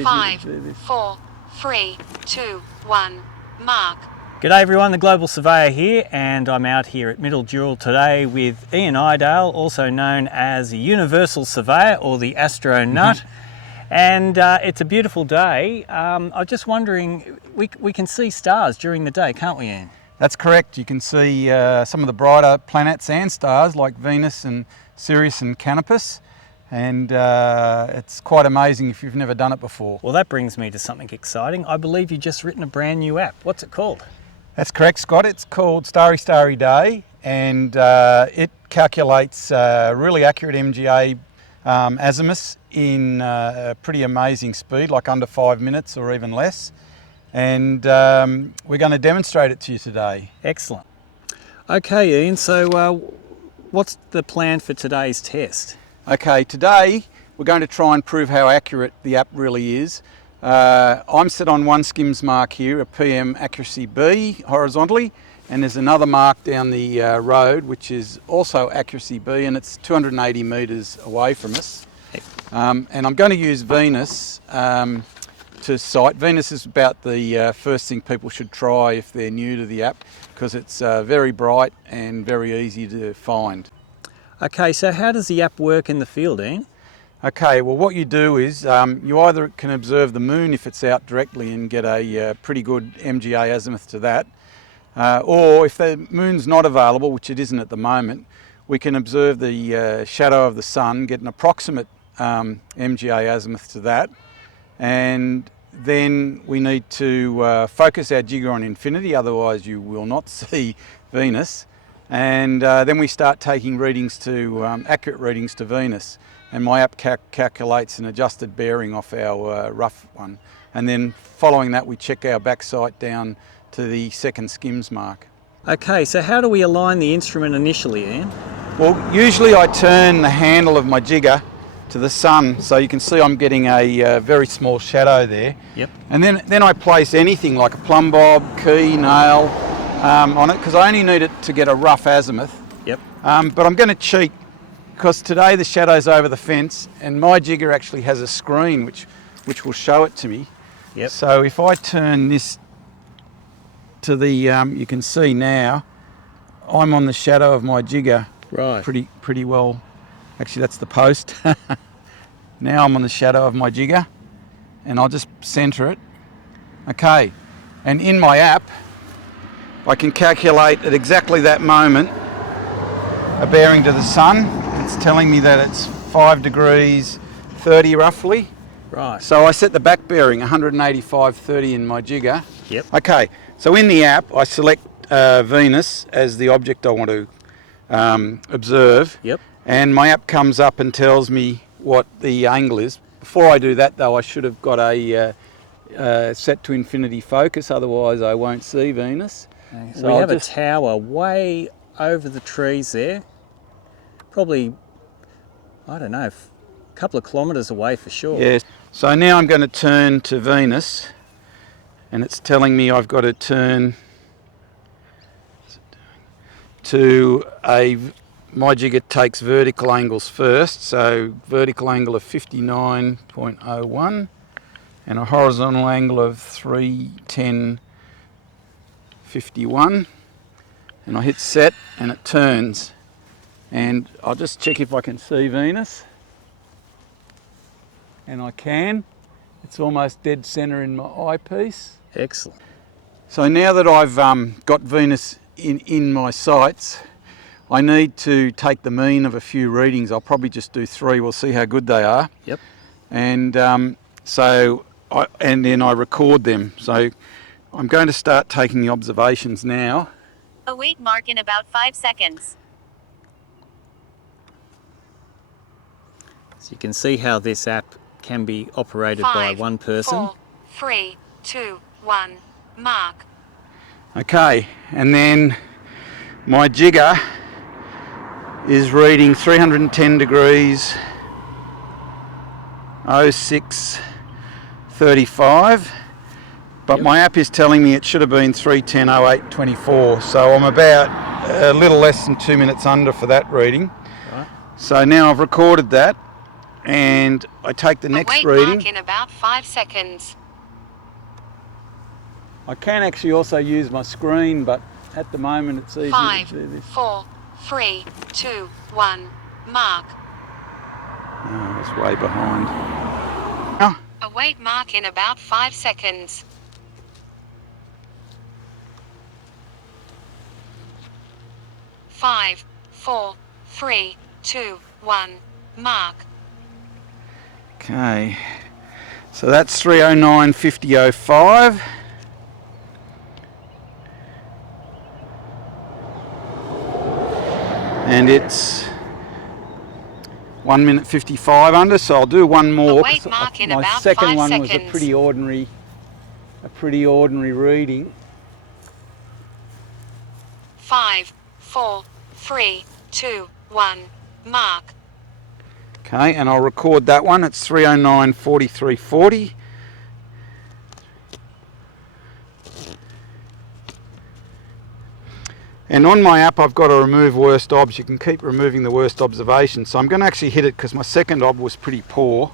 5, 4, 3, 2, 1, mark. G'day everyone, the Global Surveyor here, and I'm out here at Middle Dural today with Ian Iredale, also known as the Universal Surveyor or the Astronut. And it's a beautiful day. I'm just wondering, we can see stars during the day, can't we, Ian? That's correct. You can see some of the brighter planets and stars like Venus and Sirius and Canopus. And it's quite amazing if you've never done it before. Well, that brings me to something exciting. I believe you've just written a brand new app. What's it called? That's correct, Scott. It's called Starry Starry Day, and it calculates really accurate MGA azimuths in a pretty amazing speed, like under 5 minutes or even less. And we're going to demonstrate it to you today. Excellent. Okay, Ian, so what's the plan for today's test? Okay, today we're going to try and prove how accurate the app really is. I'm set on one skims mark here, a PM accuracy B horizontally, and there's another mark down the road which is also accuracy B, and it's 280 metres away from us. And I'm going to use Venus to sight. Venus is about the first thing people should try if they're new to the app, because it's very bright and very easy to find. Okay, so how does the app work in the field, Ian? Okay, well what you do is you either can observe the moon if it's out directly and get a pretty good MGA azimuth to that, or if the moon's not available, which it isn't at the moment, we can observe the shadow of the sun, get an approximate MGA azimuth to that, and then we need to focus our jigger on infinity, otherwise you will not see Venus. And then we start taking readings to, accurate readings to Venus. And my app calculates an adjusted bearing off our rough one. And then following that, we check our back sight down to the second skims mark. Okay, so how do we align the instrument initially, Ian? Well, usually I turn the handle of my jigger to the sun, so you can see I'm getting a very small shadow there. Yep. And then I place anything like a plumb bob, key, nail, on it, because I only need it to get a rough azimuth. Yep. But I'm going to cheat, because today the shadow's over the fence and my jigger actually has a screen which will show it to me. Yep. So if I turn this to the, you can see now, I'm on the shadow of my jigger. Right. Pretty well. Actually, that's the post. Now I'm on the shadow of my jigger, and I'll just centre it. Okay, and in my app, I can calculate at exactly that moment a bearing to the sun. It's telling me that it's 5 degrees 30 roughly. Right. So I set the back bearing 185.30 in my jigger. Yep. Okay, so in the app I select Venus as the object I want to observe. Yep. And my app comes up and tells me what the angle is. Before I do that though, I should have got a set to infinity focus, otherwise I won't see Venus. So we have a tower way over the trees there, probably, I don't know, a couple of kilometres away for sure. Yes. So now I'm going to turn to Venus, and it's telling me I've got to turn to my jigger takes vertical angles first, so vertical angle of 59.01 and a horizontal angle of 310.51, and I hit set and it turns, and I'll just check if I can see Venus, and I can. It's almost dead centre in my eyepiece. Excellent. So now that I've got Venus in my sights, I need to take the mean of a few readings. I'll probably just do 3, we'll see how good they are. Yep. And then I record them. So I'm going to start taking the observations now. Await mark in about 5 seconds. So you can see how this app can be operated by one person. 4, 3, 2, 1, mark. Okay, and then my jigger is reading 310 degrees 06:35, but Yep. my app is telling me it should have been 3:10:08:24, so I'm about a little less than 2 minutes under for that reading. Right. So now I've recorded that, and I take the next Await reading. mark in about 5 seconds. I can actually also use my screen, but at the moment it's easier 5, to do this. 4, 3, 2, 1, mark. Oh, it's way behind. Oh, Await mark in about 5 seconds. 5, 4, 3, 2, 1, mark. okay, so that's 309.50.05. And it's 1 minute 55 under, so I'll do one more. Await mark in My about second 5 one was a seconds. pretty ordinary reading. 5, 4, 3, 2, 1, mark. Okay, and I'll record that one. It's 309.43.40. And on my app, I've got to remove worst obs. You can keep removing the worst observation. So I'm going to actually hit it because my second ob was pretty poor.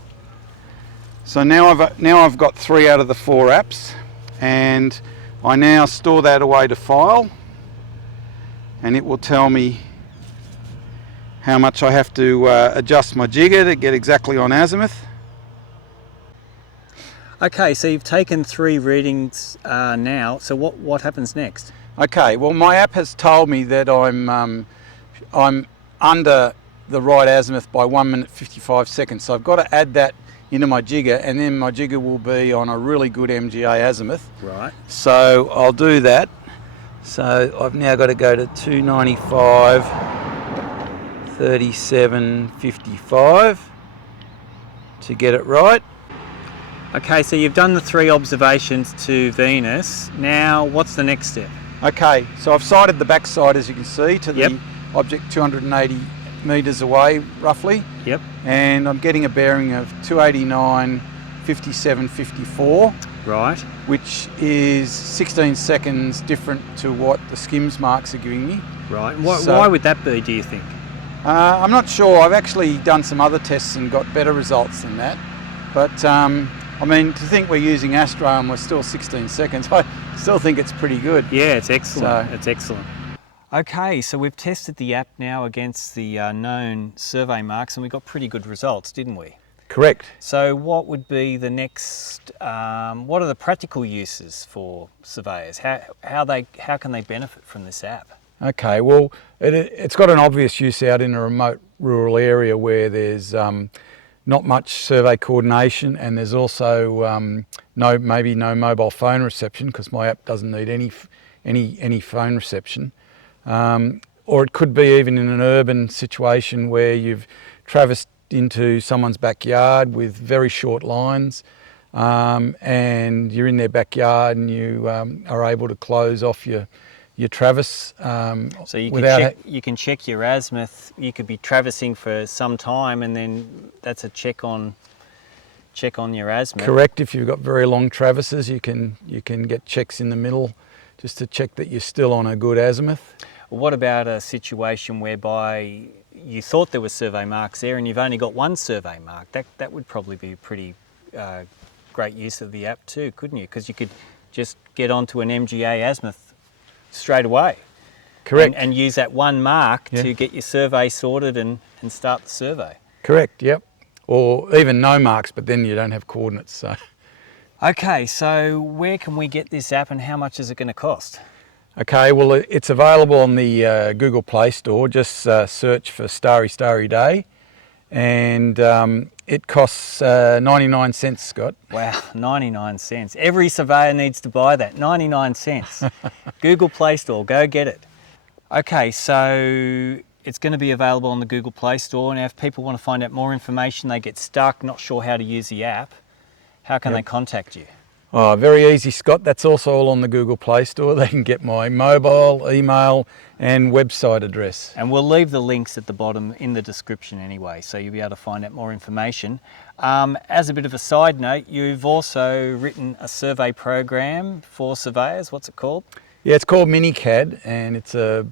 So now I've got 3 out of the 4 apps, and I now store that away to file, and it will tell me how much I have to adjust my jigger to get exactly on azimuth. Okay, so you've taken 3 readings now, so what happens next? Okay, well my app has told me that I'm under the right azimuth by 1 minute 55 seconds, so I've got to add that into my jigger, and then my jigger will be on a really good MGA azimuth. Right. So I'll do that. So I've now got to go to 295, 37, 55 to get it right. Okay, so you've done the 3 observations to Venus. Now, what's the next step? Okay, so I've sighted the backside, as you can see, to Yep. the object 280 metres away, roughly. Yep. And I'm getting a bearing of 289, 57, 54, Right. which is 16 seconds different to what the skims marks are giving me. Right. And So- why would that be, do you think? I'm not sure. I've actually done some other tests and got better results than that. But I mean, to think we're using Astro and we're still 16 seconds, I still think it's pretty good. Yeah, it's excellent. So- It's excellent. Okay, so we've tested the app now against the known survey marks, and we got pretty good results, didn't we? Correct. So what would be the next, what are the practical uses for surveyors? How can they benefit from this app? Okay, well, it's got an obvious use out in a remote rural area where there's not much survey coordination, and there's also maybe no mobile phone reception, because my app doesn't need any phone reception. Or it could be even in an urban situation where you've traversed into someone's backyard with very short lines, and you're in their backyard and you are able to close off your traverse. So you without can check your azimuth. You could be traversing for some time, and then that's a check on your azimuth. Correct. If you've got very long traverses, you can get checks in the middle just to check that you're still on a good azimuth. What about a situation whereby you thought there were survey marks there and you've only got one survey mark? That would probably be a pretty great use of the app too, couldn't you? Because you could just get onto an MGA azimuth straight away. Correct. And use that one mark Yeah. to get your survey sorted and start the survey. Correct, yep. Or even no marks, but then you don't have coordinates. So. Okay, so where can we get this app and how much is it going to cost? Okay, well, it's available on the Google Play Store. Just search for Starry Starry Day, and it costs 99 cents, Scott. Wow, 99 cents. Every surveyor needs to buy that, 99 cents. Google Play Store, go get it. Okay, so it's going to be available on the Google Play Store. Now, if people want to find out more information, they get stuck, not sure how to use the app, how can they contact you? Oh, very easy, Scott. That's also all on the Google Play Store. They can get my mobile, email, and website address. And we'll leave the links at the bottom in the description anyway, so you'll be able to find out more information. As a bit of a side note, you've also written a survey program for surveyors. What's it called? Yeah, it's called MiniCAD, and it's a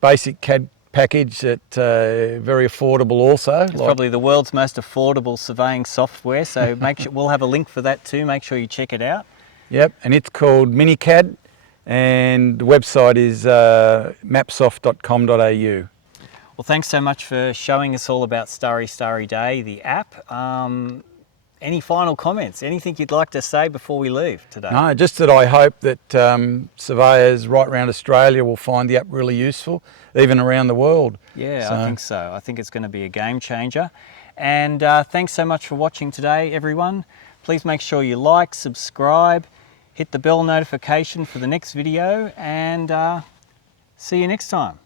basic CAD package at very affordable also. It's probably the world's most affordable surveying software, so make sure we'll have a link for that too. Make sure you check it out. Yep, and it's called MiniCAD, and the website is mapsoft.com.au. Well, thanks so much for showing us all about Starry Starry Day, the app. Any final comments? Anything you'd like to say before we leave today? No, just that I hope that surveyors right around Australia will find the app really useful, even around the world. Yeah, I think so. I think it's going to be a game changer. And thanks so much for watching today, everyone. Please make sure you like, subscribe, hit the bell notification for the next video, and see you next time.